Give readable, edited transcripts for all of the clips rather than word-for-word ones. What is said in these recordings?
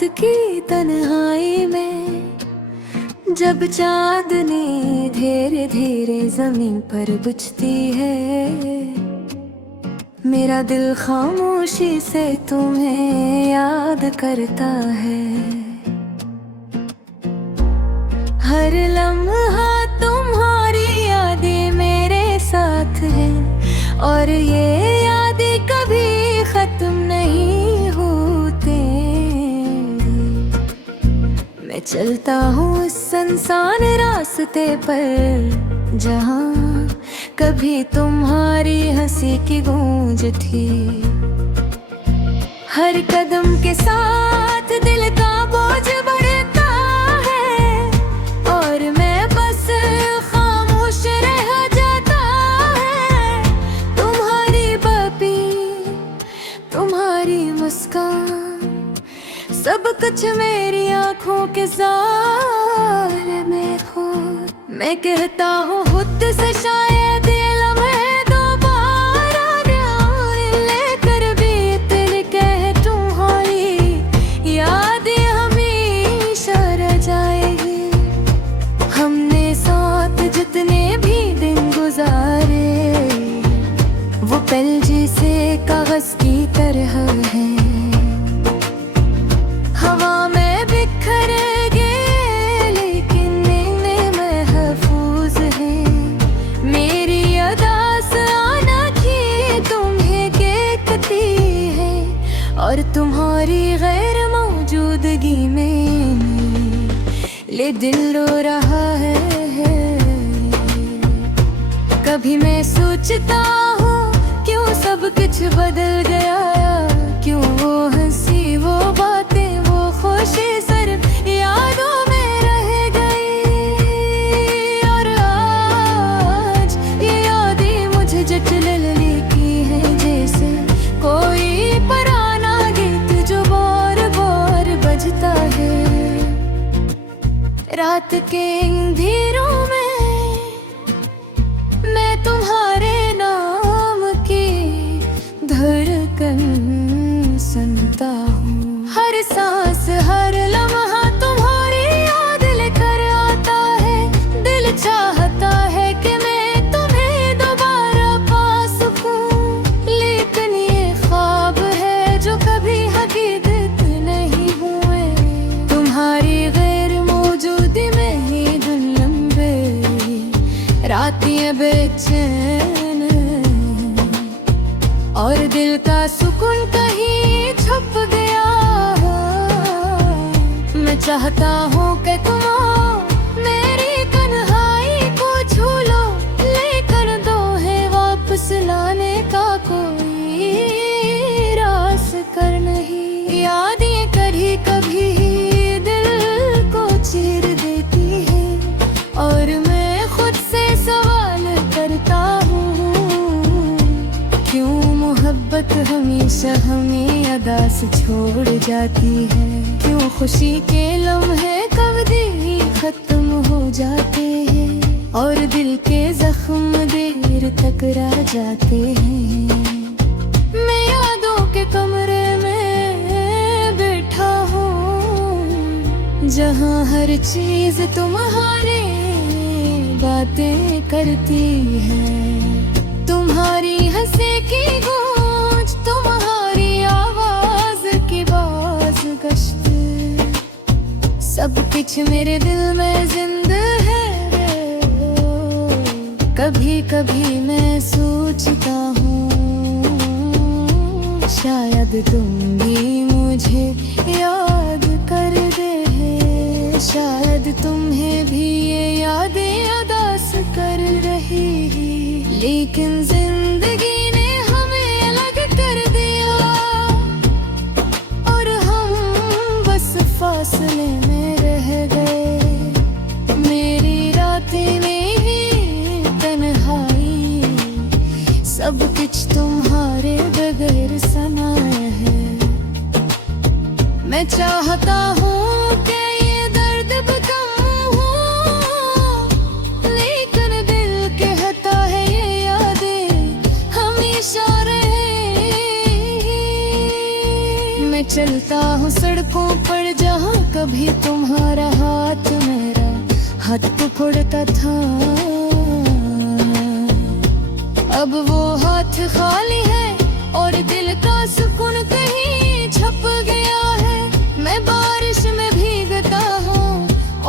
रात की तन्हाई में जब चांदनी धीरे धीरे जमीन पर बुझती है, मेरा दिल खामोशी से तुम्हें याद करता है। हर लम्हा तुम्हारी यादें मेरे साथ हैं और ये यादें कभी खत्म नहीं होते। मैं चलता हूँ इस सुनसान रास्ते पर जहाँ कभी तुम्हारी हंसी की गूंज थी। हर कदम के साथ दिल का बोझ बढ़ता है और मैं बस खामोश रह जाता है। तुम्हारी बातें, तुम्हारी मुस्कान, सब कुछ मेरी आँखों के ज़ारे में खो। मैं कहता हूँ खुद से शायद ये लम्हे दोबारा आए, लेकर भी दिल कहे तुम्हारी यादें हमेशा रह जाएगी। हमने साथ जितने भी दिन गुजारे वो पल जैसे कागज की तरह है। हवा में बिखर गए लेकिन इनमें महफूज है। मेरी अदास आना की तुम्हें देखती है और तुम्हारी गैर मौजूदगी में ले दिल रो रहा है। कभी मैं सोचता हूँ क्यों सब कुछ बदल गया, क्यों वो हंसी वो बातें वो खुशी सिर्फ यादों में रह गई। और आज ये यादें मुझे जटल की है जैसे कोई पुराना गीत जो बार बार बजता है। रात के अंधेरों में मैं तुम्हारे नाम की धड़कन सुनता हूँ। हर सांस हर लम्हा तुम्हारी याद लेकर आता है। दिल चाहता है कि मैं तुम्हें दोबारा पा सकूं, लेकिन ये ख्वाब है जो कभी हकीकत नहीं हुए। तुम्हारी गैर मौजूदी में ही दिन लंबे रातें बेचैन और दिल का सुकून कहीं छुप गया। मैं चाहता हूँ कि तुम मेरी तन्हाई को छू लो, लेकर दो है वापस लाने का कोई रास कर नहीं। यादें कभी कभी दिल को चीर देती है और मैं खुद से सवाल करता हूँ क्यों मोहब्बत हमेशा हमें अदास छोड़ जाती है। क्यों खुशी के लम्हे कभी खत्म हो जाते हैं और दिल के जख्म देर तक रह जाते हैं। मैं यादों के कमरे में बैठा हूँ जहाँ हर चीज तुम्हारी बातें करती है। तुम्हारी हंसी की गूंज, तुम्हारी आवाज की बाज गश्त, सब कुछ मेरे दिल में जिंदा है। कभी कभी मैं सोचता हूँ शायद तुम भी मुझे याद कर दे, शायद तुम्हें भी ये यादें अदास कर रही। लेकिन जिंदगी ने हमें अलग कर दिया और हम बस फासले में रह गए। मेरी रातें में ही तन्हाई, सब कुछ तुम्हारे बगैर समाया है। मैं चाहता हूँ कि ये दर्द भी कम हो, लेकिन दिल कहता है ये यादें हमेशा रहे। मैं चलता हूँ सड़कों पर कभी तुम्हारा हाथ मेरा हाथ पकड़ता था, अब वो हाथ खाली है और दिल का सुकून कहीं छप गया है। मैं बारिश में भीगता हूँ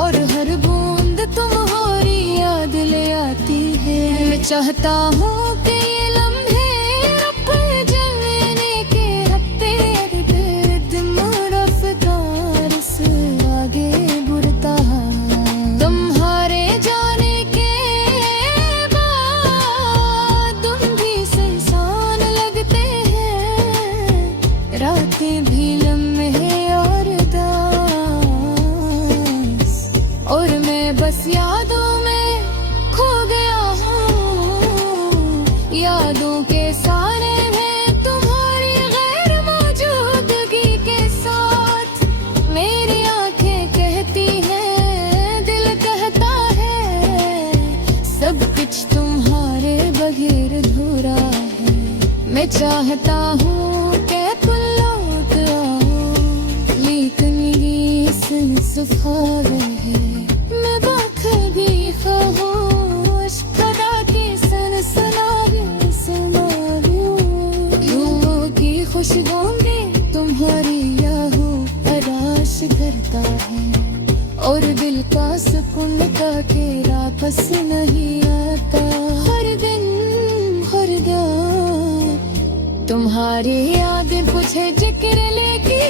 और हर बूंद तुम्हारी याद ले आती है। मैं चाहता हूँ कि ये लम्हे रुक जाने के हत्ते दिम रफ्तार से आगे बढ़ता है। तुम्हारे जाने के बाद तुम भी सुनसान लगते हैं, रातें भी लम्हे और दास, और मैं बस यादों में खो गया हूँ। यादों के सारे में तुम्हारी गैर मौजूदगी के साथ मेरी आंखें कहती हैं, दिल कहता है सब कुछ तुम्हारे बगैर अधूरा है। मैं चाहता हूँ कि तुम लौट आओ, लेकिन ये सुफा है। मैं बात भी खामोश खुदा की यूं की खुशबू में तुम्हारी याहू तलाश करता है, और दिल का सुकून का केरा बस नहीं आता। हर दिन हर दम तुम्हारी यादें मुझे जिक्र लेके